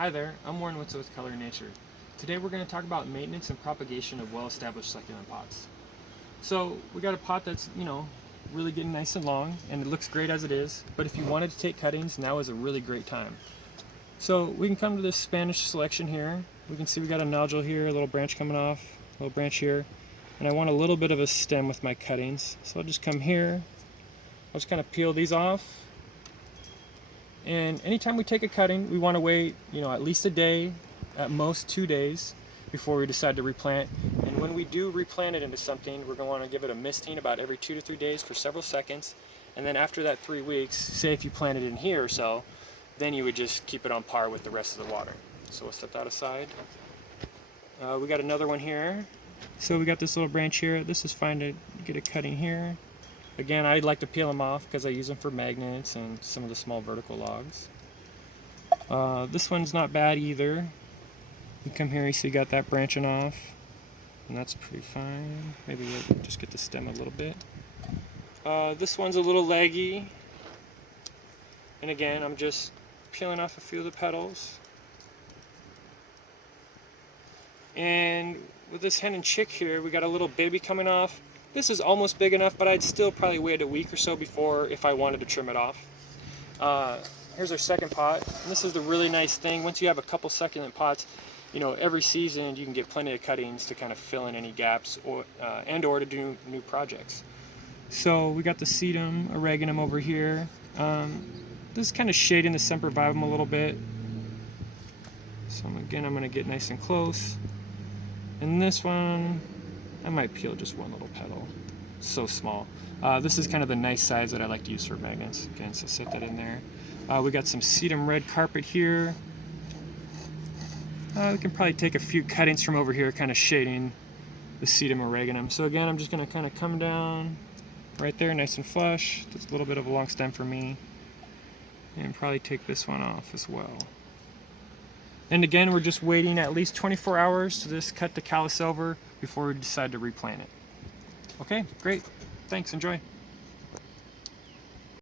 Hi there, I'm Warren Witzel with Color Nature. Today we're going to talk about maintenance and propagation of well-established succulent pots. So we got a pot that's, really getting nice and long, and it looks great as it is, but if you wanted to take cuttings, now is a really great time. So we can come to this Spanish selection here. We can see we got a nodule here, a little branch coming off, a little branch here, and I want a little bit of a stem with my cuttings. So I'll just come here, I'll just kind of peel these off. And anytime we take a cutting, we want to wait, at least a day, at most 2 days, before we decide to replant. And when we do replant it into something, we're going to want to give it a misting about every 2 to 3 days for several seconds. And then after that 3 weeks, say if you planted in here or so, then you would just keep it on par with the rest of the water. So we'll set that aside. We got another one here. So we got this little branch here. This is fine to get a cutting here. Again, I like to peel them off because I use them for magnets and some of the small vertical logs. This one's not bad either. You come here, you see you got that branching off, and that's pretty fine. Maybe we'll just get the stem a little bit. This one's a little leggy, and again, I'm just peeling off a few of the petals. And with this hen and chick here, we got a little baby coming off. This is almost big enough, but I'd still probably wait a week or so before if I wanted to trim it off. Here's our second pot. And this is the really nice thing. Once you have a couple succulent pots, every season you can get plenty of cuttings to kind of fill in any gaps or to do new projects. So we got the sedum oreganum over here. This is kind of shading the sempervivum a little bit. So again, I'm going to get nice and close. And this one, I might peel just one little petal. So small. This is kind of the nice size that I like to use for magnets. Again, so set that in there. We got some sedum red carpet here. We can probably take a few cuttings from over here, kind of shading the sedum oreganum. So again, I'm just going to kind of come down right there, nice and flush. That's a little bit of a long stem for me. And probably take this one off as well. And again, we're just waiting at least 24 hours to just cut the callus over before we decide to replant it. Okay, great. Thanks, enjoy.